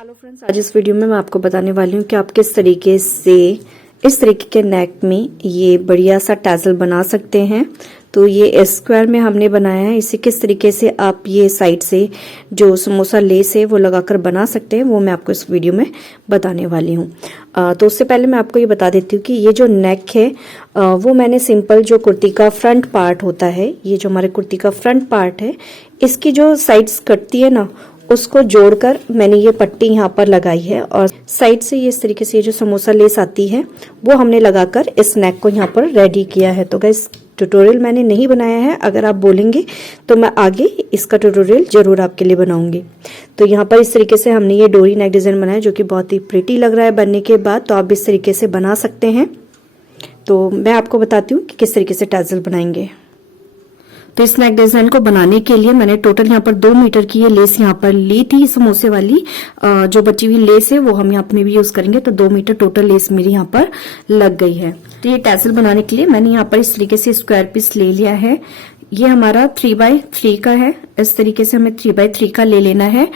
Hello friends, आज इस video में मैं आपको बताने वाली हूँ कि आप किस तरीके से इस तरीके के नेक में ये बढ़िया सा टैसल बना सकते हैं। तो ये स्क्वायर में हमने बनाया है। इसे किस तरीके से आप ये साइड से जो समोसा लेस है वो लगाकर बना सकते हैं, वो मैं आपको इस वीडियो में बताने वाली हूँ। तो उससे पहले मैं आपको ये बता देती हूँ कि ये जो नेक है वो मैंने सिंपल जो कुर्ती का फ्रंट पार्ट होता है, ये जो हमारे कुर्ती का फ्रंट पार्ट है, इसकी जो साइड्स कटती है ना, उसको जोड़कर मैंने ये पट्टी यहाँ पर लगाई है और साइड से ये इस तरीके से ये जो समोसा लेस आती है वो हमने लगाकर इस नेक को यहाँ पर रेडी किया है। तो गाइस, ट्यूटोरियल मैंने नहीं बनाया है, अगर आप बोलेंगे तो मैं आगे इसका ट्यूटोरियल जरूर आपके लिए बनाऊंगी। तो यहाँ पर इस तरीके से हमने ये डोरी नेक डिजाइन बनाया जो कि बहुत ही प्रिटी लग रहा है बनने के बाद। तो आप इस तरीके से बना सकते हैं। तो मैं आपको बताती हूँ कि किस तरीके से टैसल बनाएंगे। तो इस नेक डिजाइन को बनाने के लिए मैंने टोटल यहाँ पर 2 मीटर की ये लेस यहाँ पर ली थी, समोसे वाली जो बची हुई लेस है वो हम यहाँ पे भी यूज करेंगे। तो 2 मीटर टोटल लेस मेरी यहाँ पर लग गई है। तो ये टैसल बनाने के लिए मैंने यहाँ पर इस तरीके से स्क्वायर पीस ले लिया है। ये हमारा 3x3 का है। इस तरीके से हमें 3x3 का ले लेना है।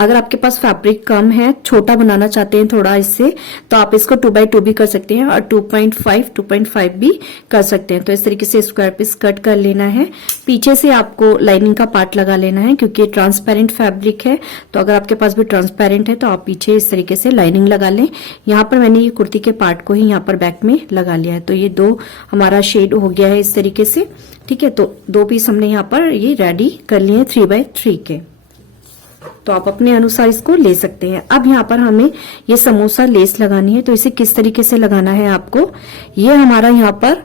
अगर आपके पास फैब्रिक कम है, छोटा बनाना चाहते हैं थोड़ा इससे, तो आप इसको 2x2 भी कर सकते हैं और 2.5 भी कर सकते हैं। तो इस तरीके से स्क्वायर पीस कट कर लेना है। पीछे से आपको लाइनिंग का पार्ट लगा लेना है क्योंकि ये ट्रांसपेरेंट फैब्रिक है। तो अगर आपके पास भी ट्रांसपेरेंट है तो आप पीछे इस तरीके से लाइनिंग लगा लें। यहाँ पर मैंने ये कुर्ती के पार्ट को ही यहाँ पर बैक में लगा लिया है। तो ये 2 हमारा शेड हो गया है इस तरीके से, ठीक है। तो 2 पीस हमने यहाँ पर ये रेडी कर लिए 3x3 के। तो आप अपने अनुसार इसको ले सकते हैं। अब यहाँ पर हमें ये समोसा लेस लगानी है। तो इसे किस तरीके से लगाना है आपको, ये हमारा यहाँ पर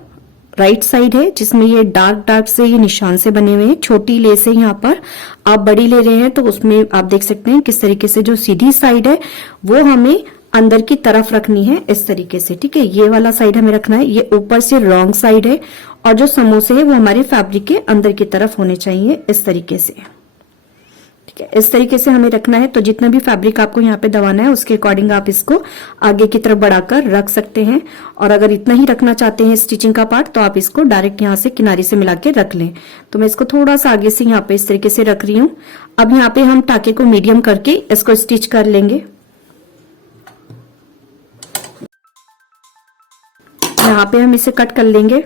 राइट साइड है जिसमें ये डार्क से ये निशान से बने हुए हैं। छोटी लेस है, यहाँ पर आप बड़ी ले रहे हैं तो उसमें आप देख सकते हैं किस तरीके से जो सीधी साइड है वो हमें अंदर की तरफ रखनी है इस तरीके से, ठीक है। ये वाला साइड हमें रखना है, ये ऊपर से रॉन्ग साइड है और जो समोसे है वो हमारे फैब्रिक के अंदर की तरफ होने चाहिए इस तरीके से, ठीक है। इस तरीके से हमें रखना है। तो जितना भी फैब्रिक आपको यहाँ पे दबाना है उसके अकॉर्डिंग आप इसको आगे की तरफ बढ़ाकर रख सकते हैं। और अगर इतना ही रखना चाहते हैं स्टिचिंग का पार्ट तो आप इसको डायरेक्ट यहाँ से किनारे से मिला के रख लें। तो मैं इसको थोड़ा सा आगे से यहाँ पे इस तरीके से रख रही हूँ। अब यहाँ पे हम टाके को मीडियम करके इसको स्टिच कर लेंगे। यहाँ पे हम इसे कट कर लेंगे।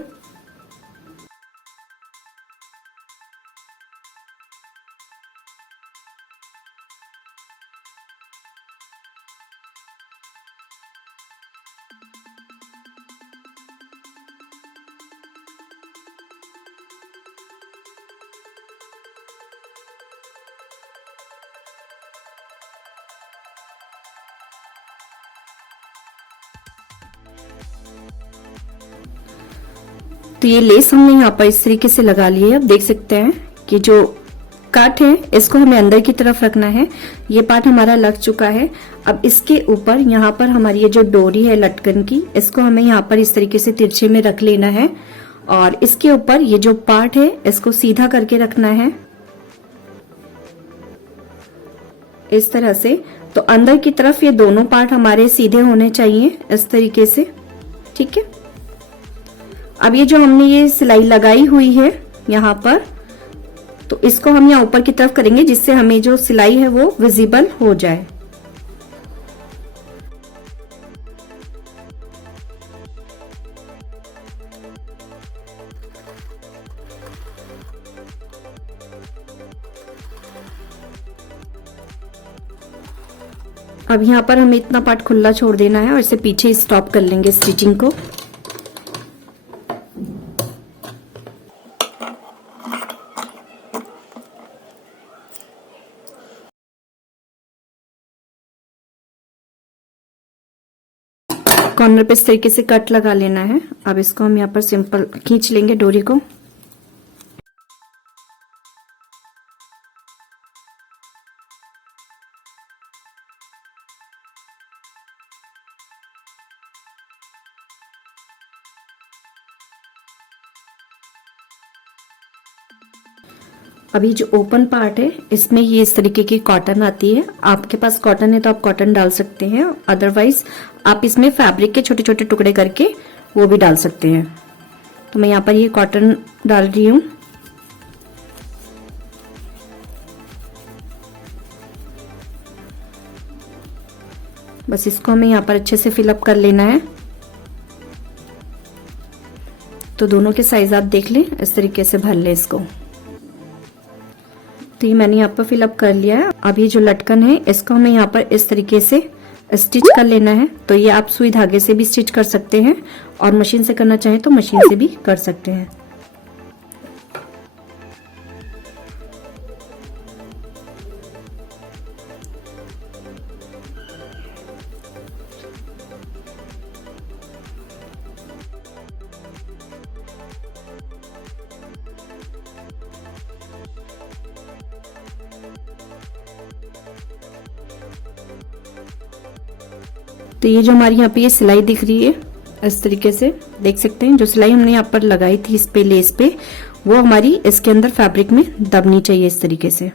तो ये लेस हमने यहाँ पर इस तरीके से लगा ली है। अब देख सकते हैं कि जो कट है इसको हमें अंदर की तरफ रखना है। ये पार्ट हमारा लग चुका है। अब इसके ऊपर यहाँ पर हमारी ये जो डोरी है लटकन की, इसको हमें यहाँ पर इस तरीके से तिरछे में रख लेना है और इसके ऊपर ये जो पार्ट है इसको सीधा करके रखना है इस तरह से। तो अंदर की तरफ ये दोनों पार्ट हमारे सीधे होने चाहिए इस तरीके से, ठीक है। अब ये जो हमने ये सिलाई लगाई हुई है यहाँ पर, तो इसको हम यहाँ ऊपर की तरफ करेंगे जिससे हमें जो सिलाई है वो विजिबल हो जाए। अब यहाँ पर हमें इतना पार्ट खुला छोड़ देना है और इसे पीछे स्टॉप कर लेंगे स्टिचिंग को। कॉर्नर पे इस तरीके से कट लगा लेना है। अब इसको हम यहाँ पर सिंपल खींच लेंगे डोरी को। अभी जो ओपन पार्ट है इसमें ये इस तरीके की कॉटन आती है। आपके पास कॉटन है तो आप कॉटन डाल सकते हैं, अदरवाइज आप इसमें फैब्रिक के छोटे छोटे टुकड़े करके वो भी डाल सकते हैं। तो मैं यहाँ पर ये कॉटन डाल रही हूँ। बस इसको हमें यहाँ पर अच्छे से फिलअप कर लेना है। तो दोनों के साइज आप देख लें, इस तरीके से भर लें इसको। तो ये मैंने यहाँ पर फिलअप कर लिया है। अब ये जो लटकन है इसको हमें यहाँ पर इस तरीके से स्टिच कर लेना है। तो ये आप सुई धागे से भी स्टिच कर सकते हैं और मशीन से करना चाहें तो मशीन से भी कर सकते हैं। तो ये जो हमारी यहाँ पे ये सिलाई दिख रही है, इस तरीके से देख सकते हैं। जो सिलाई हमने यहाँ पर लगाई थी इस पे लेस पे, वो हमारी इसके अंदर फैब्रिक में दबनी चाहिए इस तरीके से।